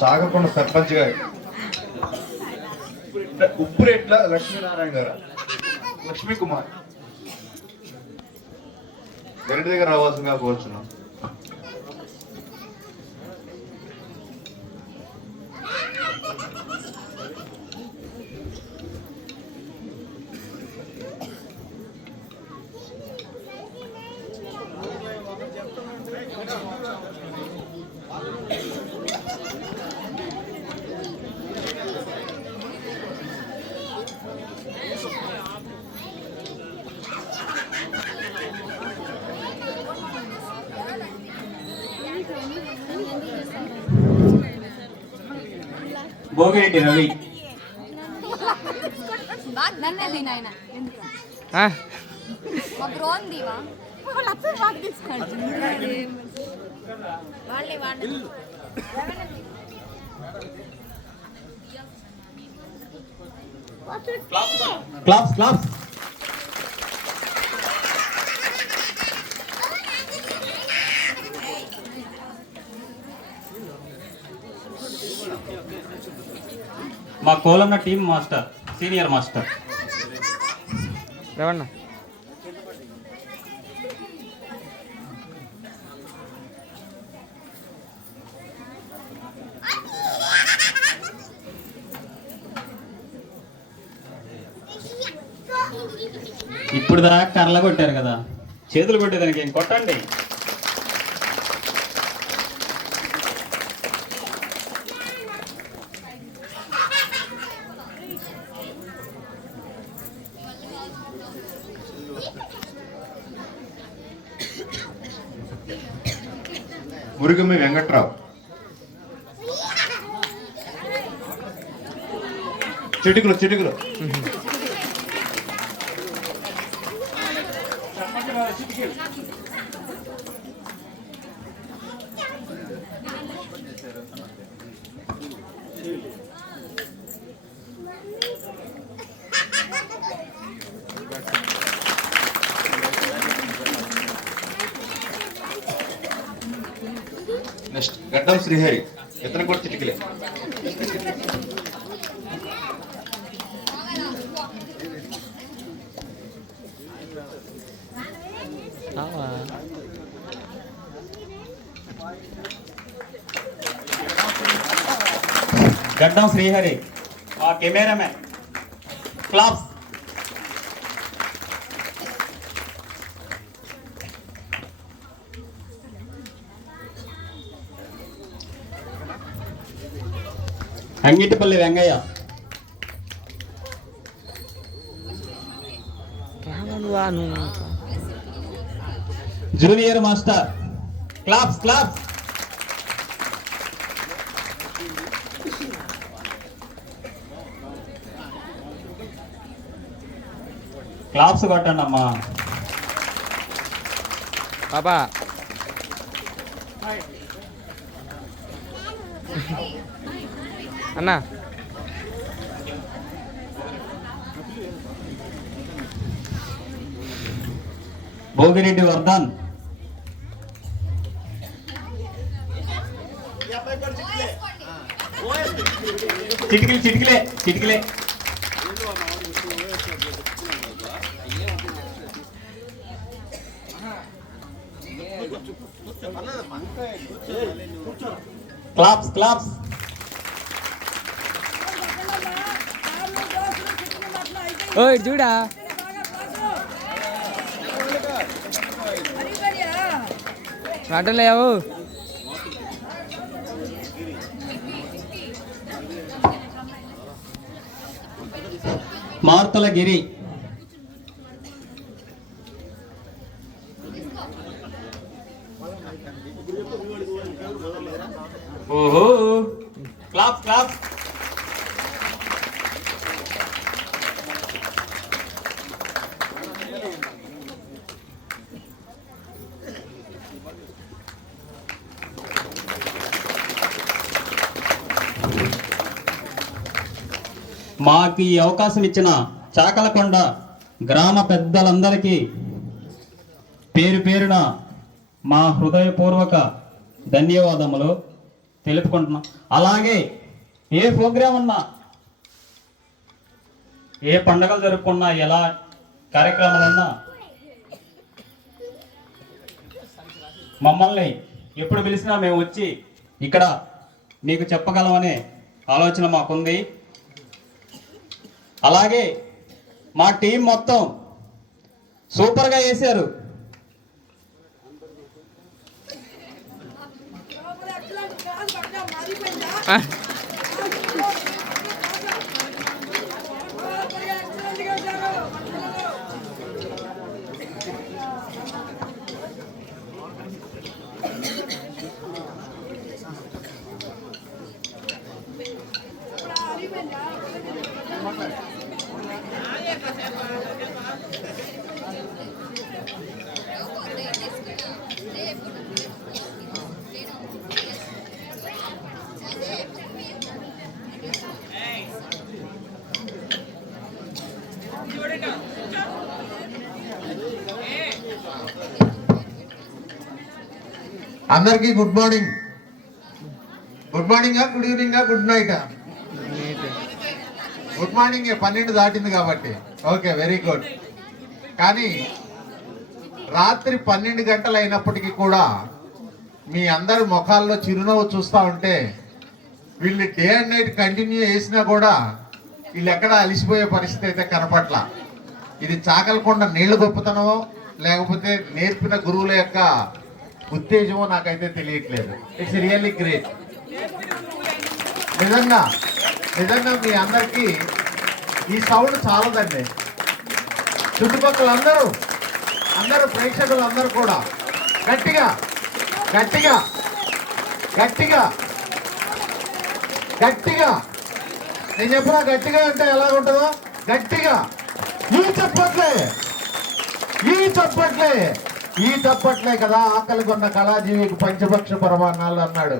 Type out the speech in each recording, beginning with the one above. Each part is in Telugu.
చాగకొండ సర్పంచ్ గారు ఉప్పురేట్ల లక్ష్మీనారాయణ గారు, లక్ష్మీ కుమార్ గరిటి దగ్గర రావాల్సిందిగా కోరుచున్నాం. Bhogireddy Ravi, claps claps. మా కోలన్న టీం మాస్టర్, సీనియర్ మాస్టర్ రవణ. ఇప్పుడు దాకా కర్రలు కొట్టారు కదా, చేతులు కొట్టేదానికి ఏం కొట్టండి. మురుగమ్మి వెంకట్రావు, చిటికులు చిటికులు. నెక్స్ట్ గడ్డం శ్రీహరి, ఇతను కూడా చిటికలే. గడ్డం శ్రీహరి, మా cameraman. Claps. Angitipalli Vengaiah, junior master. Claps claps. Claps కొట్టండి అమ్మా. పాపా అన్నా, భోగిరెడ్డి వర్ధన్, చిటికిలే చిటికిలే చిటికిలే. Claps claps. ఓయ్ చూడా మాటలేవు. మార్తల గిరి, ఓహో. Claps claps. మాకు ఈ అవకాశం ఇచ్చిన చాకలకొండ గ్రామ పెద్దలందరికీ పేరు పేరున మా హృదయపూర్వక ధన్యవాదములు తెలుపుకుంటున్నాం. అలాగే ఏ ప్రోగ్రాం ఉన్నా, ఏ పండుగలు జరుపుకున్నా, ఎలా కార్యక్రమాలు ఉన్నా మమ్మల్ని ఎప్పుడు పిలిచినా మేము వచ్చి ఇక్కడ మీకు చెప్పగలమనే ఆలోచన మాకుంది. అలాగే మా టీం మొత్తం సూపర్గా చేశారు. అందరికీ గుడ్ మార్నింగ్. గుడ్ మార్నింగా, గుడ్ ఈవినింగా, గుడ్ నైటా? Good morning. 12 దాటింది కాబట్టి ఓకే, వెరీ గుడ్. కానీ రాత్రి 12 గంటలు అయినప్పటికీ కూడా మీ అందరి ముఖాల్లో చిరునవ్వు చూస్తూ ఉంటే వీళ్ళు డే అండ్ నైట్ కంటిన్యూ చేసినా కూడా వీళ్ళు ఎక్కడ అలిసిపోయే పరిస్థితి అయితే కనపట్ల. ఇది చాకలకొండ నీళ్లు గొప్పతనమో లేకపోతే నేర్పిన గురువుల యొక్క ఉత్తేజమో నాకైతే తెలియట్లేదు. It's really great. నిజంగా నిజంగా మీ అందరికీ ఈ సౌండ్ చాలదండి. చుట్టుపక్కల అందరూ ప్రేక్షకులు అందరూ కూడా గట్టిగా గట్టిగా గట్టిగా గట్టిగా నేను చెప్పినా గట్టిగా అంటే ఎలా ఉంటుందో గట్టిగా ఈ చప్పట్లే కదా ఆకలి కొన్న కళాజీవికి పంచభక్ష పరమాన్నాలు అన్నాడు.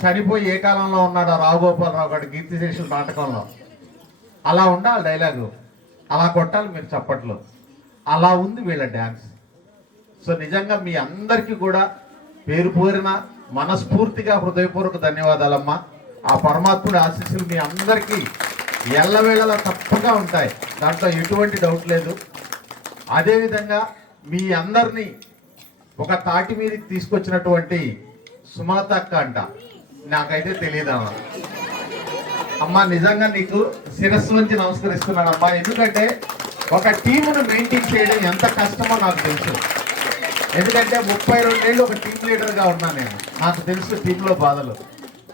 చనిపోయి ఏ కాలంలో ఉన్నాడో రావుగోపాలరావు గారి కీర్తిశేషుల నాటకంలో. అలా ఉండాలి డైలాగు, అలా కొట్టాలి మీరు చప్పట్లు. అలా ఉంది వీళ్ళ డ్యాన్స్. సో నిజంగా మీ అందరికీ కూడా పేరు పేరున మనస్ఫూర్తిగా హృదయపూర్వక ధన్యవాదాలమ్మా. ఆ పరమాత్ముడి ఆశీస్సులు మీ అందరికీ ఎల్లవేళలా తప్పగా ఉంటాయి, దాంట్లో ఎటువంటి డౌట్ లేదు. అదేవిధంగా మీ అందరినీ ఒక తాటి మీదకి తీసుకొచ్చినటువంటి సుమలత అక్క అంట, నాకైతే తెలియదమ్మా. అమ్మా నిజంగా నీకు శిరస్సు నుంచి నమస్కరిస్తున్నానమ్మా. ఎందుకంటే ఒక టీమును మెయింటైన్ చేయడం ఎంత కష్టమో నాకు తెలుసు. ఎందుకంటే 32 ఏళ్ళు ఒక టీం లీడర్గా ఉన్నాను నేను. నాకు తెలుసు టీంలో బాధలు.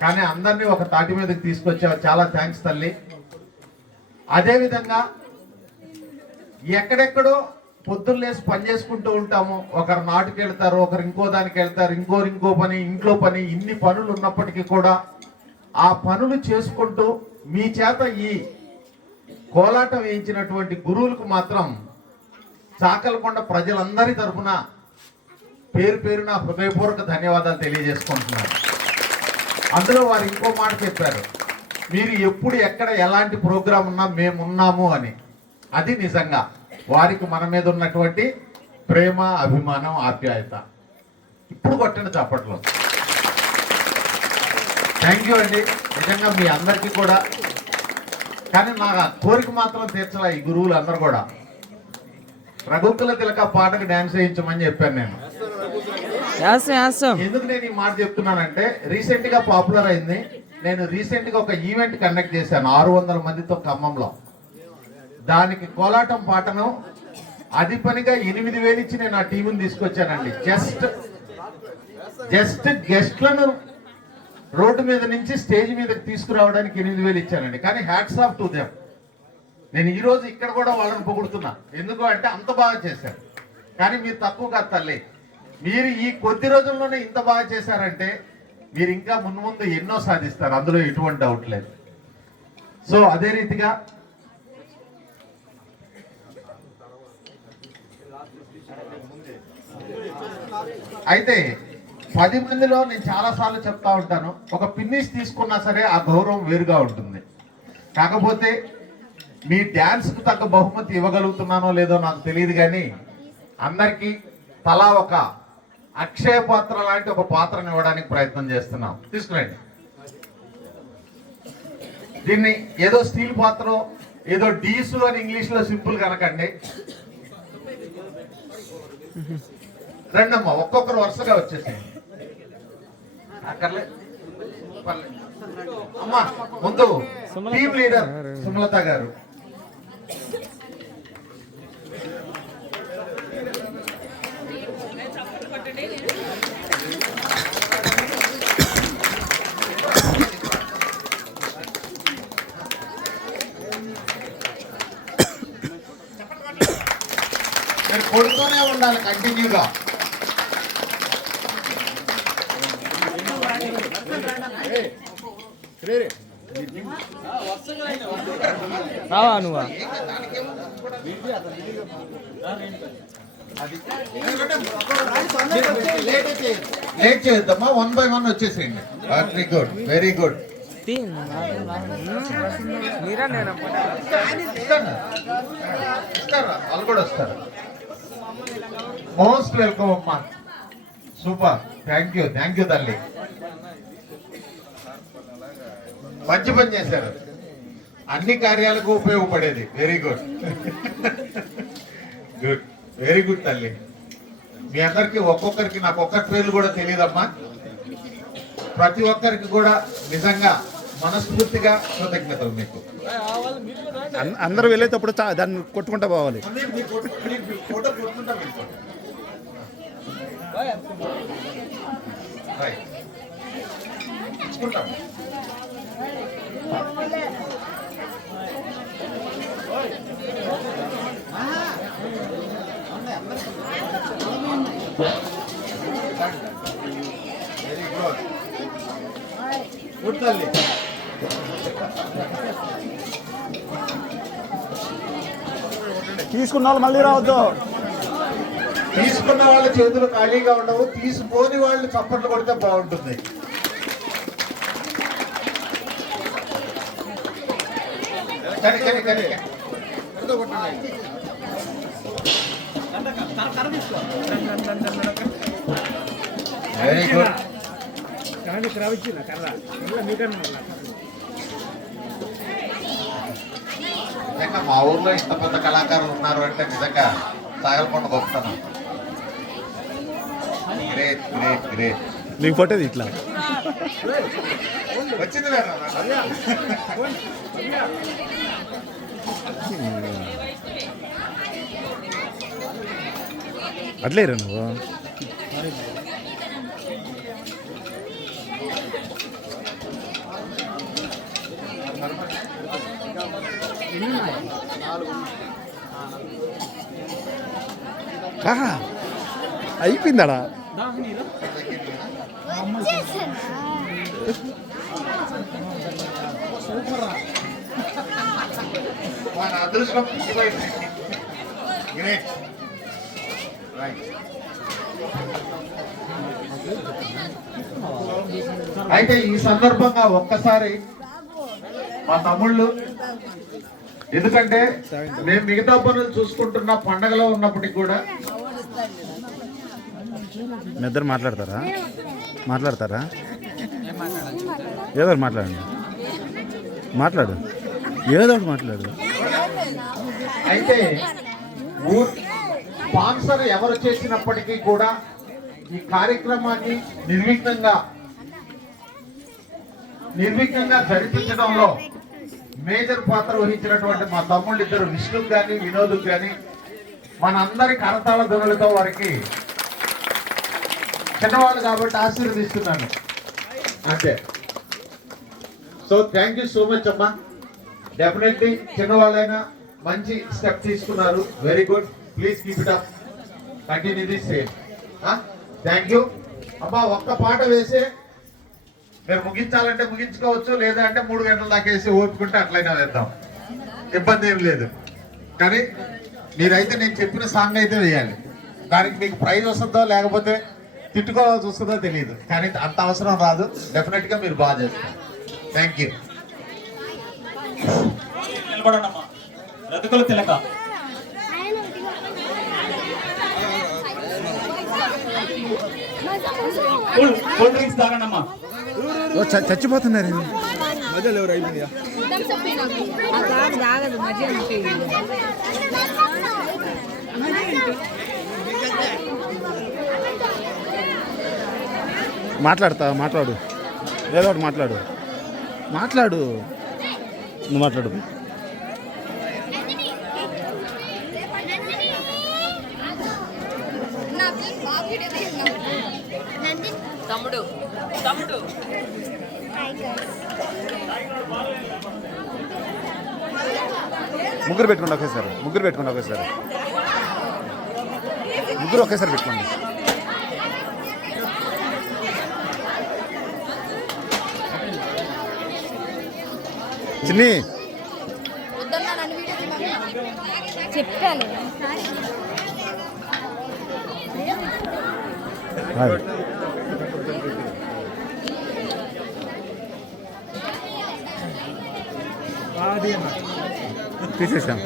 కానీ అందరినీ ఒక తాటి మీదకి తీసుకొచ్చావు, చాలా థ్యాంక్స్ తల్లి. అదేవిధంగా ఎక్కడెక్కడో పొద్దున్న లేసి పని చేసుకుంటూ ఉంటాము. ఒకరు నాటుకు వెళ్తారు, ఒకరు ఇంకో దానికి వెళ్తారు, ఇంకో పని, ఇంట్లో పని, ఇన్ని పనులు ఉన్నప్పటికీ కూడా ఆ పనులు చేసుకుంటూ మీ చేత ఈ కోలాటం వేయించినటువంటి గురువులకు మాత్రం చాకలకొండ ప్రజలందరి తరఫున పేరు పేరున హృదయపూర్వక ధన్యవాదాలు తెలియజేసుకుంటున్నారు. అందులో వారు ఇంకో మాట చెప్పారు, మీరు ఎప్పుడు ఎక్కడ ఎలాంటి ప్రోగ్రాం ఉన్నా మేమున్నాము అని. అది నిజంగా వారికి మన మీద ఉన్నటువంటి ప్రేమ, అభిమానం, ఆప్యాయత. ఇప్పుడు కొట్టండి చప్పట్లో. థ్యాంక్ యూ అండి నిజంగా మీ అందరికీ కూడా. కానీ నా కోరిక మాత్రం తీర్చలే ఈ గురువులు అందరూ కూడా. రఘుకుల తిలక పాటకు డాన్స్ వేయించమని చెప్పాను నేను. ఎందుకు నేను ఈ మాట చెప్తున్నానంటే రీసెంట్ గా పాపులర్ అయింది. నేను రీసెంట్ గా ఒక ఈవెంట్ కండక్ట్ చేశాను 600 మందితో ఖమ్మంలో. దానికి కోలాటం పాటను అది పనిగా 8,000 ఇచ్చి నేను ఆ టీముని తీసుకొచ్చానండి. జస్ట్ గెస్ట్లను రోడ్డు మీద నుంచి స్టేజ్ మీదకి తీసుకురావడానికి 8,000 ఇచ్చానండి. కానీ హ్యాట్స్ ఆఫ్ టు దెమ్. నేను ఈ రోజు ఇక్కడ కూడా వాళ్ళని పొగుడుతున్నా. ఎందుకు అంటే అంత బాగా చేశారు. కానీ మీరు తక్కువ కాదు తల్లి. మీరు ఈ కొద్ది రోజుల్లోనే ఇంత బాగా చేశారంటే మీరు ఇంకా ముందు ఎన్నో సాధిస్తారు, అందులో ఎటువంటి డౌట్ లేదు. సో అదే రీతిగా అయితే 10 మందిలో నేను చాలా సార్లు చెప్తా ఉంటాను, ఒక పిన్నిస్ తీసుకున్నా సరే ఆ గౌరవం వేరుగా ఉంటుంది. కాకపోతే మీ డ్యాన్స్కు తగ్గ బహుమతి ఇవ్వగలుగుతున్నానో లేదో నాకు తెలియదు, కానీ అందరికీ తలా ఒక అక్షయ పాత్ర లాంటి ఒక పాత్రను ఇవ్వడానికి ప్రయత్నం చేస్తున్నాం. తీసుకురండి. దీన్ని ఏదో స్టీల్ పాత్ర, ఏదో డీసు అని ఇంగ్లీష్లో సింపుల్ కనకండి. రండమ్మా, ఒక్కొక్కరు వరుసగా వచ్చేసేయండి. అమ్మా ముందు టీమ్ లీడర్ సుమలత గారు. మీరు కొడుతూనే ఉండాలి కంటిన్యూగా. రావా నువ్వా? లేట్ చేయొద్దమ్మా, 1 by 1 వచ్చేసేయండి. Very good, very good. మీరా నేను వాళ్ళు కూడా వస్తారు. మోస్ట్ వెల్కమ్ అమ్మా. సూపర్, థ్యాంక్ యూ తల్లి. మంచి పని చేశారు, అన్ని కార్యాలకు ఉపయోగపడేది. Very good, good, very good తల్లి. మీ అందరికి ఒక్కొక్కరికి నాకు ఒక్కరి పేర్లు కూడా తెలియదమ్మా. ప్రతి ఒక్కరికి కూడా నిజంగా మనస్ఫూర్తిగా కృతజ్ఞతలు మీకు. అందరూ వెళ్ళేటప్పుడు దాన్ని కొట్టుకుంటా పోవాలి. ఫోటో కొట్టుకుంటా వెళ్ళిపోండి. ఇచ్చుకుంటాం. వెరీ గుడ్, గుడ్ తల్లి. తీసుకున్న వాళ్ళు మళ్ళీ రావద్దు. తీసుకున్న వాళ్ళ చేతులు ఖాళీగా ఉండవు, తీసుకోని వాళ్ళు చప్పట్లు కొడితే బాగుంటుంది. Very good. నిజంగా మా ఊర్లో ఇంత పెద్ద కళాకారులు ఉన్నారు అంటే నిజంగా సాగలపండు గొప్పతనం. Great great great. నీకు ఫోటో ఇట్లా వచ్చింది. అట్లేరా నువ్వు? అయిపోయిందాడా? మన అదృష్టం. Great, right. అయితే ఈ సందర్భంగా ఒక్కసారి మా తమ్ముళ్ళు, ఎందుకంటే మేము మిగతా పనులు చూసుకుంటున్న పండగలో ఉన్నప్పటికీ కూడా మీ ఇద్దరు మాట్లాడతారా? ఏదో మాట్లాడండి, మాట్లాడు, ఏదో ఒకటి మాట్లాడు. అయితే స్పాన్సర్ ఎవరు చేసినప్పటికీ కూడా ఈ కార్యక్రమాన్ని నిర్విఘ్నంగా జరిపించడంలో మేజర్ పాత్ర వహించినటువంటి మా తమ్ముళ్ళు ఇద్దరు, విష్ణుకు కానీ వినోద్కు కానీ మనందరి కరతాళ ధ్వనులతో వారికి చిన్నవాళ్ళు కాబట్టి ఆశీర్వదిస్తున్నాను అంతే. So thank you so much అమ్మా. డెఫినెట్లీ చిన్నవాళ్ళైనా మంచి స్టెప్ తీసుకున్నారు. Very good, please keep it up, continue this same. Thank you అమ్మా. ఒక్క పాట వేసే మీరు ముగించాలంటే ముగించుకోవచ్చు, లేదా అంటే 3 గంటల దాకా వేసి ఓపుకుంటే అట్లయినా వేద్దాం, ఇబ్బంది ఏం లేదు. కానీ మీరైతే నేను చెప్పిన సాంగ్ అయితే వేయాలి. దానికి మీకు ప్రైజ్ వస్తుందో లేకపోతే తిట్టుకోవాల్సి వస్తుందో తెలియదు, కానీ అంత అవసరం రాదు. డెఫినెట్గా మీరు బాగా చేస్తారు. Thank you. నిలబడండమ్మా. రతికుల తిలక. కూల్ డ్రింక్స్ తాగండమ్మా. చచ్చిపోతున్నారు తాగదు మధ్య మాట్లాడు ఏదో ఒకటి మాట్లాడు నువ్వు మాట్లాడు. తమ్ముడు ముగ్గురు పెట్టుకోండి ఒకేసారి ముగ్గురు ఒకేసారి పెట్టుకోండి. చిన్ని చెప్పాను. తీసేసాం.